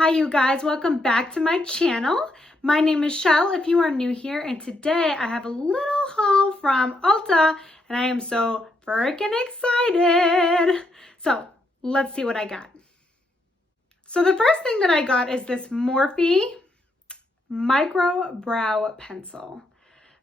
Hi you guys, welcome back to my channel. My name is Shell if you are new here, and today I have a little haul from Ulta and I am so freaking excited. So let's see what I got. So the first thing that I got is this Morphe micro brow pencil.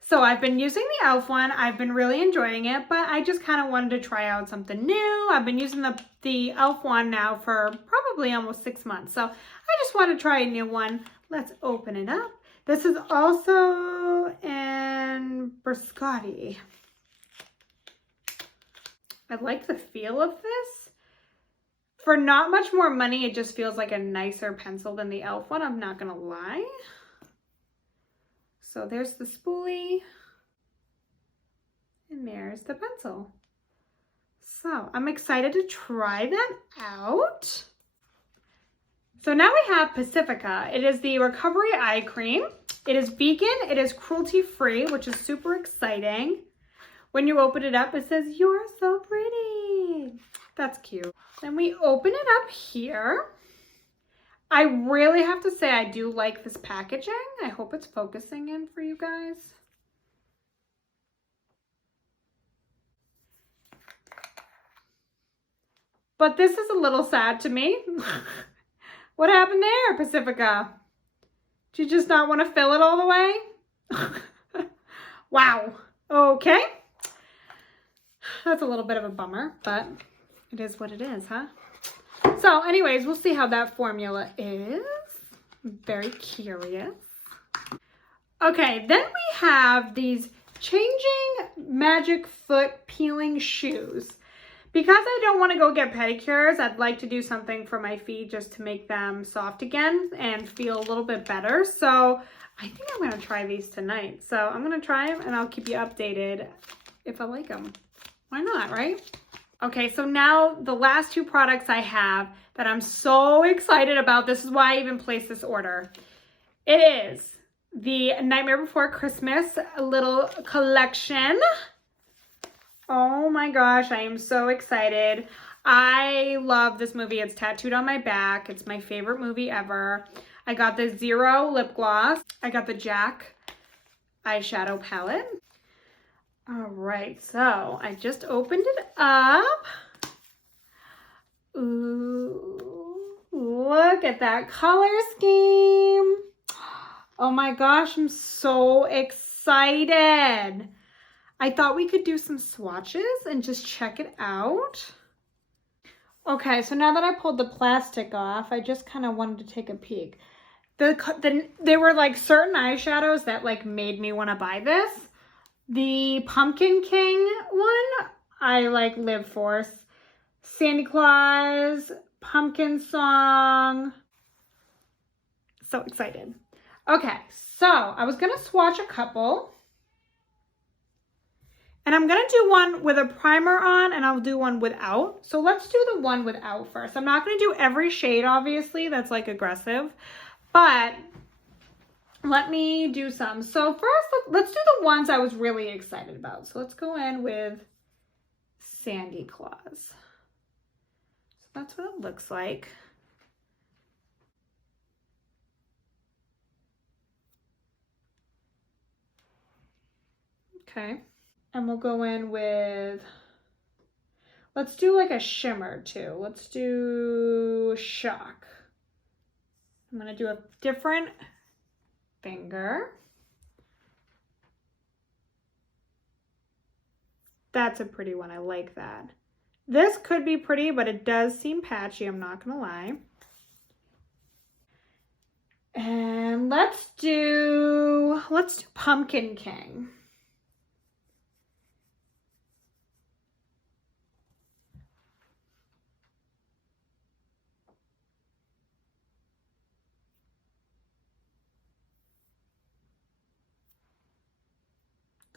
So I've been using the e.l.f. one. I've been really enjoying it, but I just kind of wanted to try out something new. I've been using the e.l.f. one now for probably almost 6 months. So I just want to try a new one. Let's open it up. This is also in Biscotti. I like the feel of this. For not much more money, it just feels like a nicer pencil than the e.l.f. one. I'm not going to lie. So there's the spoolie, and there's the pencil. So I'm excited to try that out. So now we have Pacifica. It is the Recovery Eye Cream. It is vegan, it is cruelty-free, which is super exciting. When you open it up, it says, "You're so pretty." That's cute. Then we open it up here. I really have to say I do like this packaging. I hope it's focusing in for you guys. But this is a little sad to me. What happened there, Pacifica? Did you just not want to fill it all the way? Wow. Okay. That's a little bit of a bummer, but it is what it is, huh? So anyways, we'll see how that formula is. I'm very curious. Okay, then we have these Changing Magic Foot Peeling Shoes. Because I don't want to go get pedicures, I'd like to do something for my feet just to make them soft again and feel a little bit better. So I think I'm going to try these tonight. So I'm going to try them and I'll keep you updated if I like them. Why not, right? Okay, so now the last two products I have that I'm so excited about, this is why I even placed this order. It is the Nightmare Before Christmas little collection. Oh my gosh, I am so excited. I love this movie. It's tattooed on my back. It's my favorite movie ever. I got the Zero lip gloss. I got the Jack eyeshadow palette. All right, so I just opened it up. Ooh, look at that color scheme. Oh my gosh, I'm so excited. I thought we could do some swatches and just check it out. Okay, so now that I pulled the plastic off, I just kind of wanted to take a peek. There were like certain eyeshadows that like made me want to buy this. The Pumpkin King one, I like live for. Santa Claus, Pumpkin Song. So excited. Okay, so I was going to swatch a couple. And I'm going to do one with a primer on and I'll do one without. So let's do the one without first. I'm not going to do every shade, obviously. That's like aggressive. But let me do some. So first, let's do the ones I was really excited about. So let's go in with Santa Claus. So that's what it looks like. Okay. And we'll go in with, let's do like a shimmer too. Let's do Shock. I'm going to do a different finger. That's a pretty one. I like that. This could be pretty, but it does seem patchy. I'm not going to lie. And let's do Pumpkin King.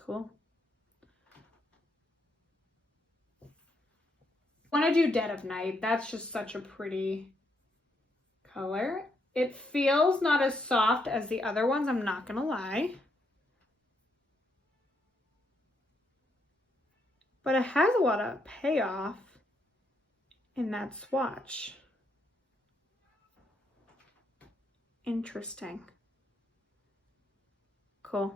Cool. I want to do Dead of Night. That's just such a pretty color. It feels not as soft as the other ones, I'm not going to lie. But it has a lot of payoff in that swatch. Interesting. Cool.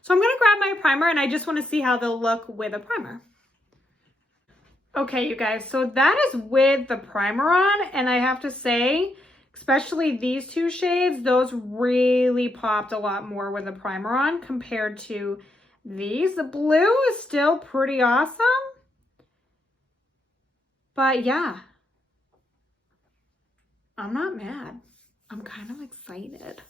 So I'm going to grab my primer, and I just want to see how they'll look with a primer. Okay, you guys, so that is with the primer on, and I have to say, especially these two shades, those really popped a lot more with the primer on compared to these. The blue is still pretty awesome, but yeah, I'm not mad. I'm kind of excited.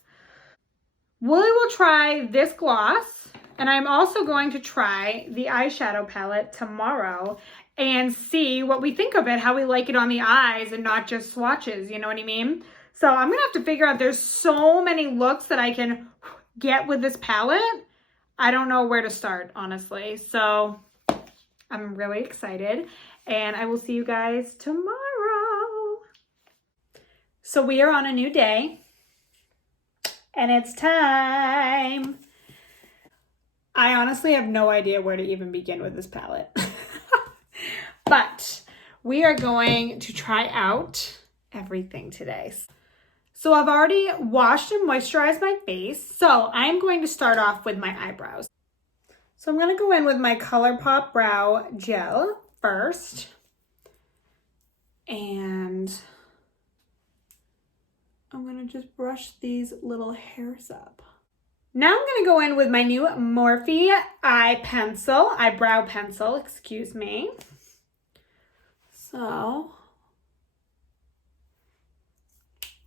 Willie will try this gloss, and I'm also going to try the eyeshadow palette tomorrow and see what we think of it, how we like it on the eyes and not just swatches, you know what I mean? So I'm gonna have to figure out, there's so many looks that I can get with this palette. I don't know where to start, honestly. So I'm really excited, and I will see you guys tomorrow. So we are on a new day, and it's time. I honestly have no idea where to even begin with this palette. But we are going to try out everything today. So I've already washed and moisturized my face. So I'm going to start off with my eyebrows. So I'm going to go in with my ColourPop Brow Gel first. And I'm going to just brush these little hairs up. Now I'm going to go in with my new Morphe eyebrow pencil, excuse me. So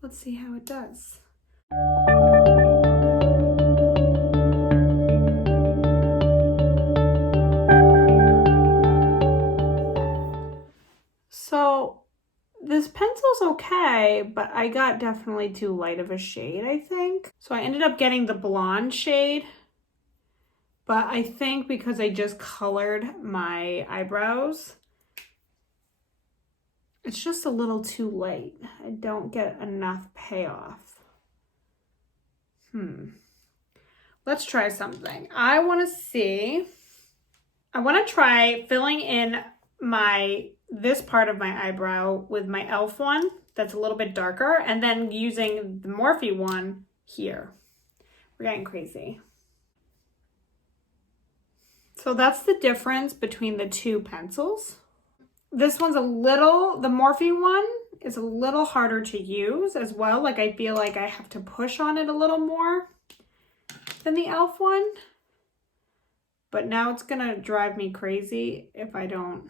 let's see how it does. So this pencil's okay, but I got definitely too light of a shade, I think. So I ended up getting the blonde shade, but I think because I just colored my eyebrows, it's just a little too light. I don't get enough payoff. Let's try something. I want to try filling in this part of my eyebrow with my e.l.f. one that's a little bit darker, and then using the Morphe one here. We're getting crazy. So that's the difference between the two pencils. This one's the Morphe one is a little harder to use as well. Like I feel like I have to push on it a little more than the e.l.f. one. But now it's gonna drive me crazy if I don't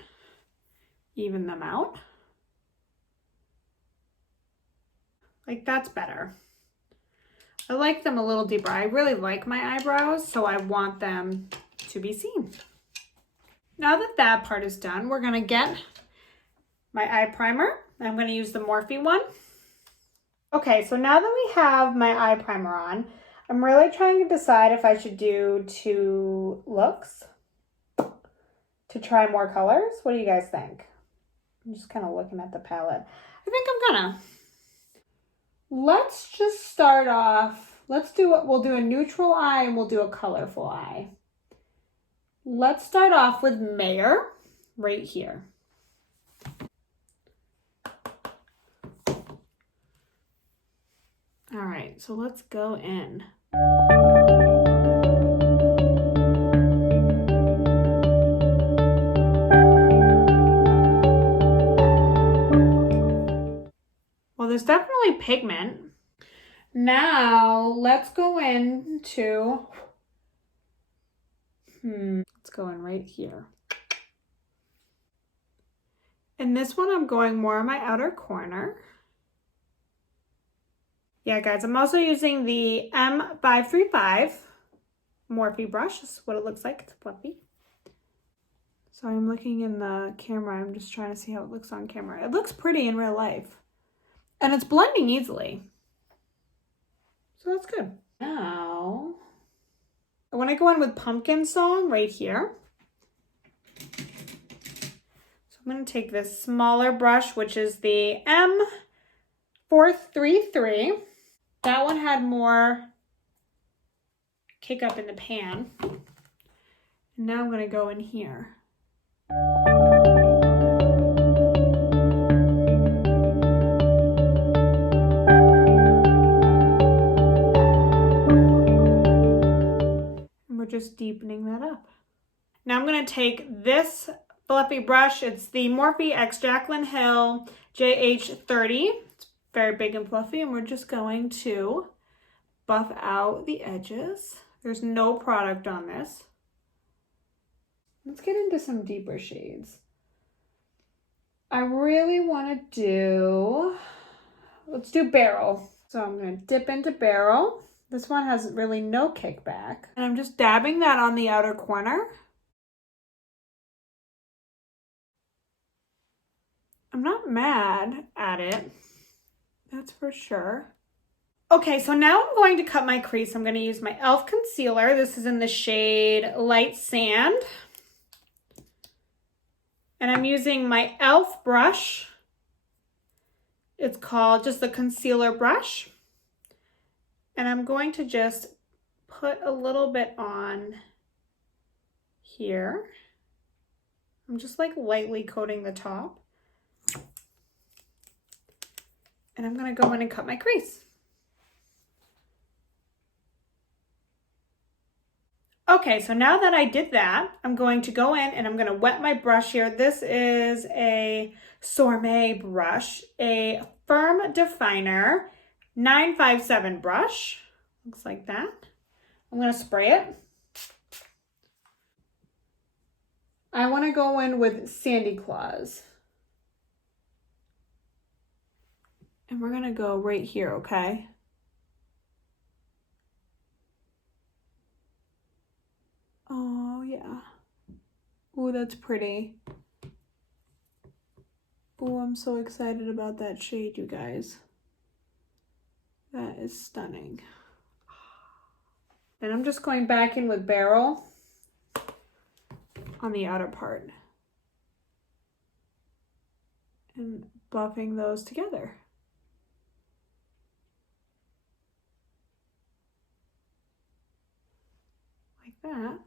even them out. Like that's better. I like them a little deeper. I really like my eyebrows, so I want them to be seen. Now that that part is done, we're gonna get my eye primer. I'm gonna use the Morphe one. Okay, so now that we have my eye primer on, I'm really trying to decide if I should do 2 looks to try more colors. What do you guys think? I'm just kind of looking at the palette. I think I'm gonna. Let's just start off. We'll do a neutral eye and we'll do a colorful eye. Let's start off with Mayor right here. All right, so let's go in. Well, there's definitely pigment. Now let's go into, let's go in right here. And this one I'm going more on my outer corner. Yeah, guys, I'm also using the M535 Morphe brush. This is what it looks like. It's fluffy. So I'm looking in the camera. I'm just trying to see how it looks on camera. It looks pretty in real life. And it's blending easily. So that's good. Now, I want to go in with Pumpkin Song right here. So I'm going to take this smaller brush, which is the M433. That one had more kick up in the pan. And now I'm going to go in here. just deepening that up. Now I'm going to take this fluffy brush. It's the Morphe x Jaclyn Hill JH30. It's very big and fluffy, and we're just going to buff out the edges. There's no product on this. Let's get into some deeper shades. I really want to do, let's do Barrel. So I'm going to dip into Barrel. This one has really no kickback. And I'm just dabbing that on the outer corner. I'm not mad at it, that's for sure. Okay, so now I'm going to cut my crease. I'm going to use my e.l.f. concealer. This is in the shade Light Sand. And I'm using my e.l.f. brush. It's called just the concealer brush. And I'm going to just put a little bit on here. I'm just like lightly coating the top. And I'm going to go in and cut my crease. Okay, so now that I did that, I'm going to go in and I'm going to wet my brush here. This is a Morphe brush, a Firm Definer 957 brush. Looks like that. I'm going to spray it. I want to go in with Sandy Claws. And we're going to go right here, okay? Oh, yeah. Oh, that's pretty. Oh, I'm so excited about that shade, you guys. That is stunning. Then I'm just going back in with Barrel on the outer part and buffing those together. Like that.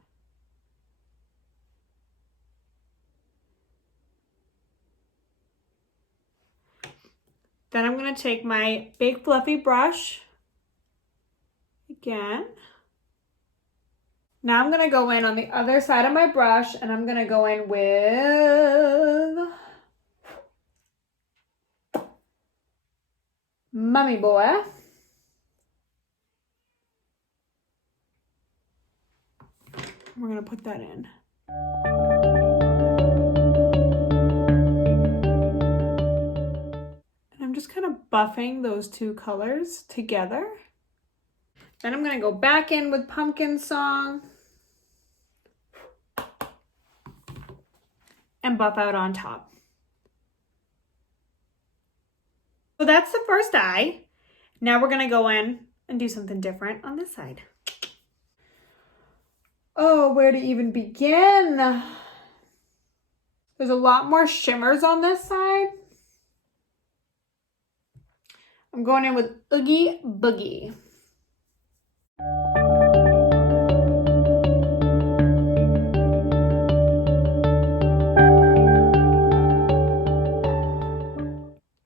Then I'm going to take my big fluffy brush again. Now I'm going to go in on the other side of my brush and I'm going to go in with Mummy Boy. We're going to put that in. I'm just kind of buffing those two colors together. Then I'm going to go back in with Pumpkin Song and buff out on top. So that's the first eye. Now we're going to go in and do something different on this side. Oh, where to even begin? There's a lot more shimmers on this side. I'm going in with Oogie Boogie.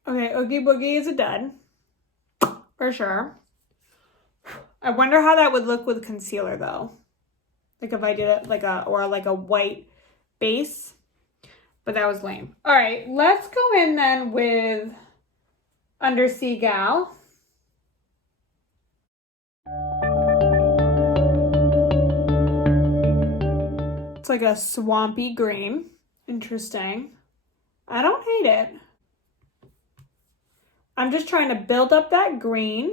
Okay, Oogie Boogie is a dud, for sure. I wonder how that would look with concealer though. Like if I did it like a white base, but that was lame. All right, let's go in then with Undersea Gal. It's like a swampy green. Interesting. I don't hate it. I'm just trying to build up that green.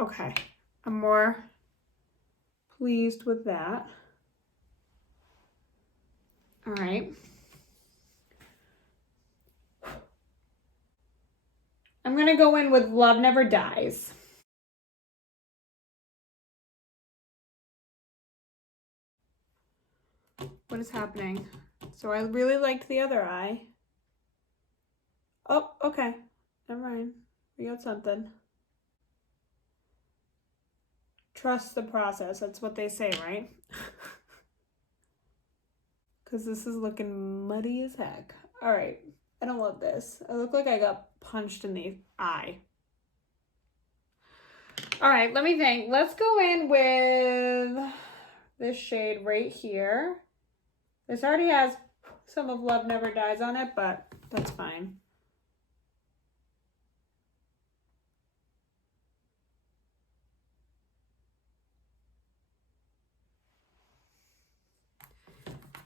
Okay, I'm more pleased with that. All right. I'm gonna go in with Love Never Dies. What is happening? So I really liked the other eye. Oh, okay. Never mind. We got something. Trust the process. That's what they say, right? Because this is looking muddy as heck. All right. I don't love this. I look like I got punched in the eye. All right, let me think. Let's go in with this shade right here. This already has some of Love Never Dies on it, but that's fine.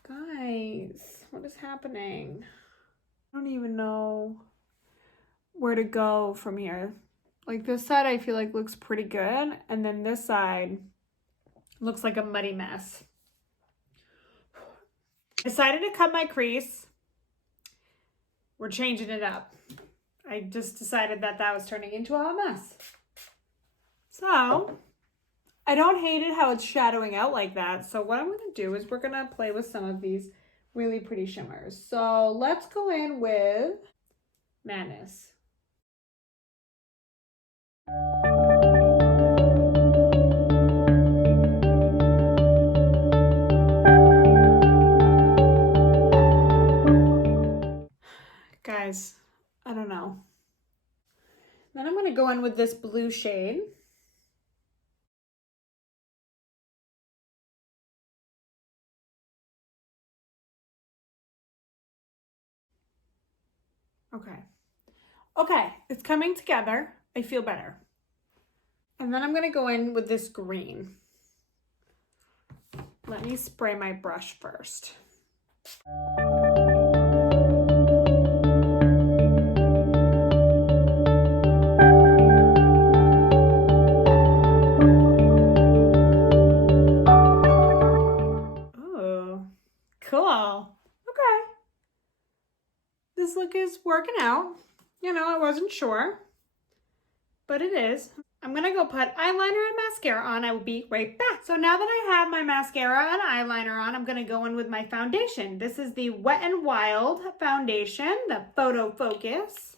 Guys, what is happening? I don't even know where to go from here. Like this side I feel like looks pretty good, and then this side looks like a muddy mess. I decided to cut my crease. We're changing it up. I just decided that that was turning into a mess. So I don't hate it how it's shadowing out like that. So what I'm going to do is we're going to play with some of these really pretty shimmers. So let's go in with Madness. Guys, I don't know. Then I'm going to go in with this blue shade. Okay. Okay, it's coming together. I feel better. And then I'm going to go in with this green. Let me spray my brush first. Oh, cool. Okay. This look is working out. You know, I wasn't sure, but it is. I'm gonna go put eyeliner and mascara on. I will be right back. So now that I have my mascara and eyeliner on, I'm gonna go in with my foundation. This is the Wet n Wild foundation, the Photo Focus.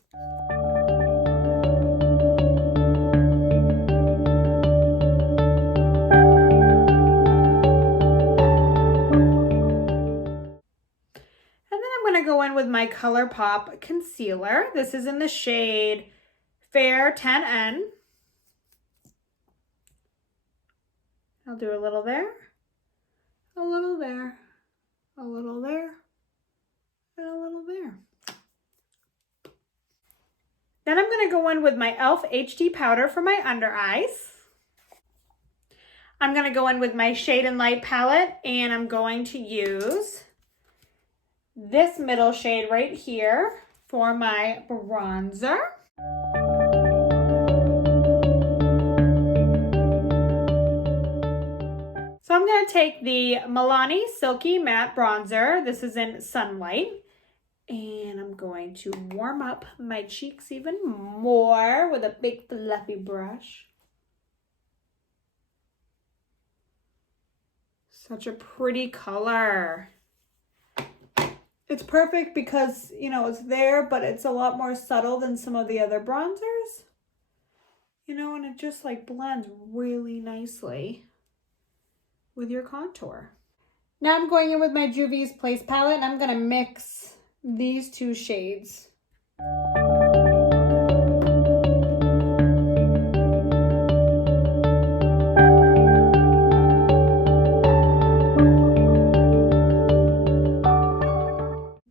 And then I'm gonna go in with my ColourPop concealer. This is in the shade Fair 10N. I'll do a little there, a little there, a little there, and a little there. Then I'm going to go in with my e.l.f. HD powder for my under eyes. I'm going to go in with my Shade and Light palette, and I'm going to use this middle shade right here for my bronzer. So I'm going to take the Milani Silky Matte Bronzer. This is in Sunlight. And I'm going to warm up my cheeks even more with a big fluffy brush. Such a pretty color. It's perfect because, you know, it's there, but it's a lot more subtle than some of the other bronzers. You know, and it just like blends really nicely with your contour. Now I'm going in with my Juvia's Place palette, and I'm going to mix these two shades.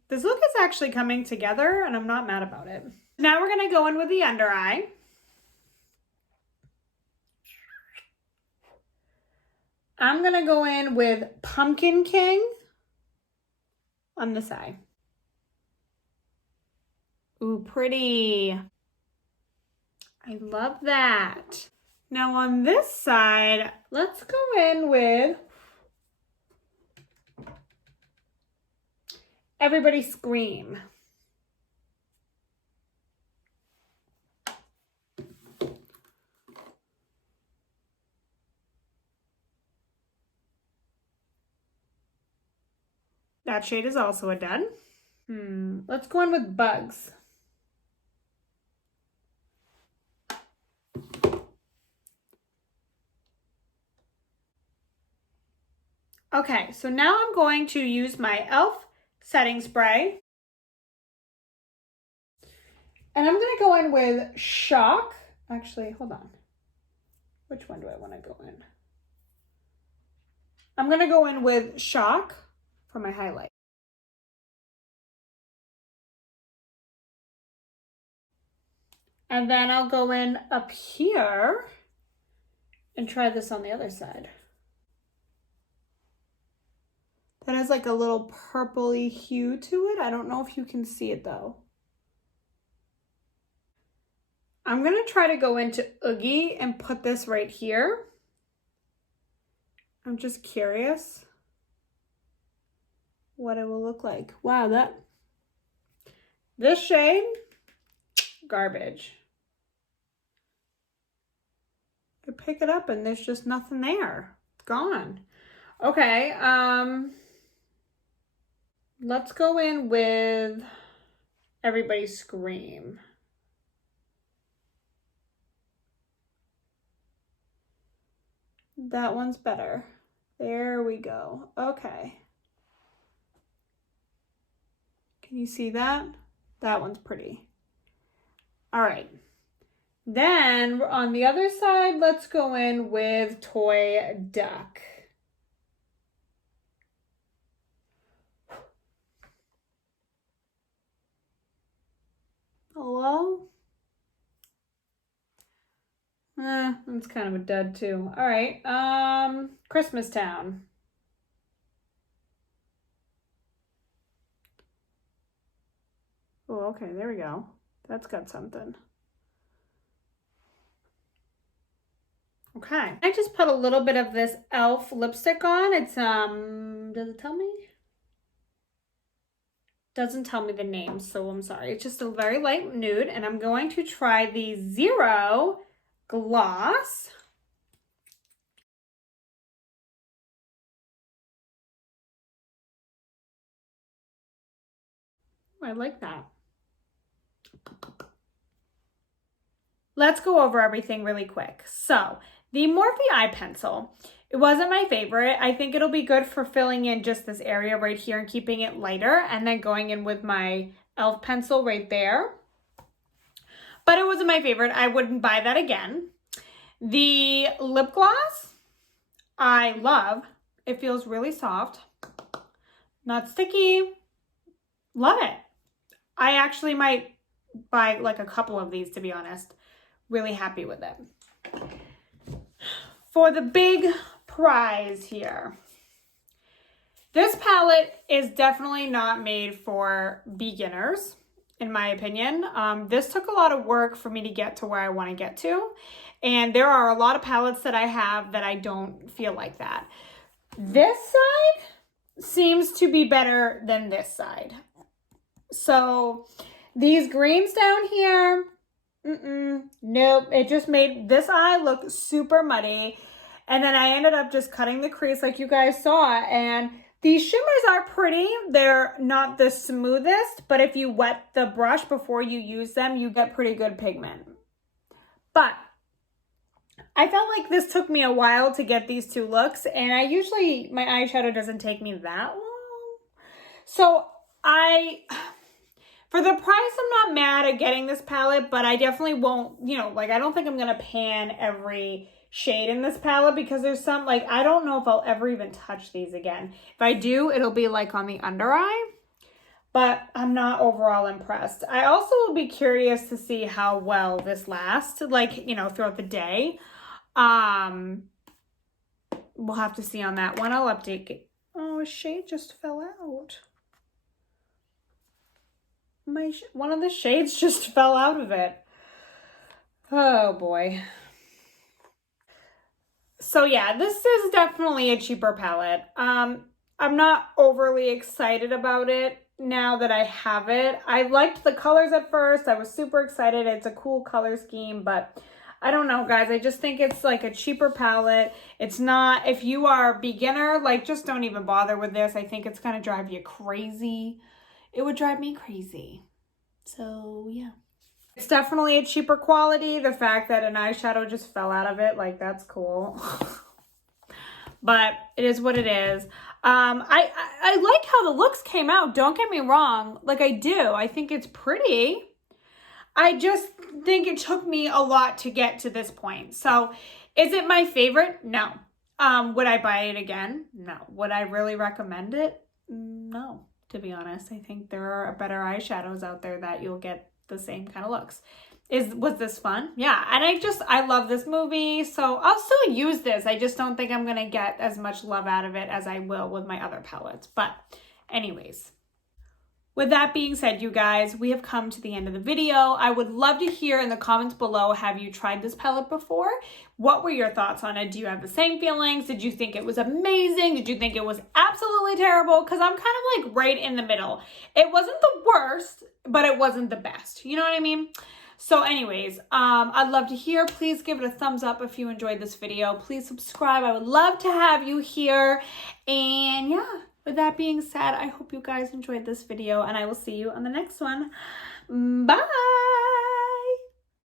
This look is actually coming together, and I'm not mad about it. Now we're going to go in with the under eye. I'm going to go in with Pumpkin King on this eye. Ooh, pretty. I love that. Now on this side, let's go in with Everybody Scream. That shade is also a dud. Let's go in with Bugs. Okay, so now I'm going to use my e.l.f. setting spray. And I'm going to go in with Shock. Actually, hold on. Which one do I want to go in? I'm going to go in with Shock for my highlight. And then I'll go in up here and try this on the other side. That has like a little purpley hue to it. I don't know if you can see it though. I'm gonna try to go into Oogie and put this right here. I'm just curious what it will look like. Wow, this shade, garbage. I pick it up and there's just nothing there. It's gone. Okay, let's go in with Everybody Scream. That one's better. There we go. Okay. Can you see that? That one's pretty. All right. Then on the other side, let's go in with Toy Duck. Hello? That's kind of a dud too. All right, Christmas Town. Oh, okay, there we go. That's got something. Okay, I just put a little bit of this e.l.f. lipstick on. It's, does it tell me? Doesn't tell me the name, so I'm sorry. It's just a very light nude, and I'm going to try the Zero Gloss. I like that. Let's go over everything really quick. So, the Morphe eye pencil. It wasn't my favorite. I think it'll be good for filling in just this area right here and keeping it lighter, and then going in with my e.l.f. pencil right there. But it wasn't my favorite. I wouldn't buy that again. The lip gloss, I love. It feels really soft. Not sticky. Love it. I actually might buy like a couple of these, to be honest. Really happy with it. For the big prize here. This palette is definitely not made for beginners, in my opinion. This took a lot of work for me to get to where I want to get to. And there are a lot of palettes that I have that I don't feel like that. This side seems to be better than this side. So these greens down here, nope. It just made this eye look super muddy. And then I ended up just cutting the crease like you guys saw. And these shimmers are pretty. They're not the smoothest, but if you wet the brush before you use them, you get pretty good pigment. But I felt like this took me a while to get these two looks, and my eyeshadow doesn't take me that long. So for the price, I'm not mad at getting this palette, but I definitely won't, I don't think I'm going to pan every shade in this palette, because there's some, I don't know if I'll ever even touch these again. If I do, it'll be on the under eye, but I'm not overall impressed. I also will be curious to see how well this lasts, throughout the day. We'll have to see on that one. I'll update it. Oh, a shade just fell out. One of the shades just fell out of it. Oh boy. So yeah, this is definitely a cheaper palette. I'm not overly excited about it now that I have it. I liked the colors at first. I was super excited. It's a cool color scheme, but I don't know, guys. I just think it's a cheaper palette. It's not, if you are a beginner, just don't even bother with this. I think it's going to drive you crazy. It would drive me crazy. So yeah. It's definitely a cheaper quality. The fact that an eyeshadow just fell out of it, that's cool. But it is what it is. I like how the looks came out. Don't get me wrong. I do. I think it's pretty. I just think it took me a lot to get to this point. So is it my favorite? No. Would I buy it again? No. Would I really recommend it? No, to be honest. I think there are better eyeshadows out there that you'll get the same kind of looks. Was this fun? Yeah. And I love this movie. So I'll still use this. I just don't think I'm going to get as much love out of it as I will with my other palettes. But anyways, with that being said, you guys, we have come to the end of the video. I would love to hear in the comments below, have you tried this palette before? What were your thoughts on it? Do you have the same feelings? Did you think it was amazing? Did you think it was absolutely terrible? Because I'm kind of like right in the middle. It wasn't the worst, but it wasn't the best. You know what I mean? So anyways, I'd love to hear. Please give it a thumbs up if you enjoyed this video. Please subscribe. I would love to have you here. And yeah, with that being said, I hope you guys enjoyed this video and I will see you on the next one. Bye!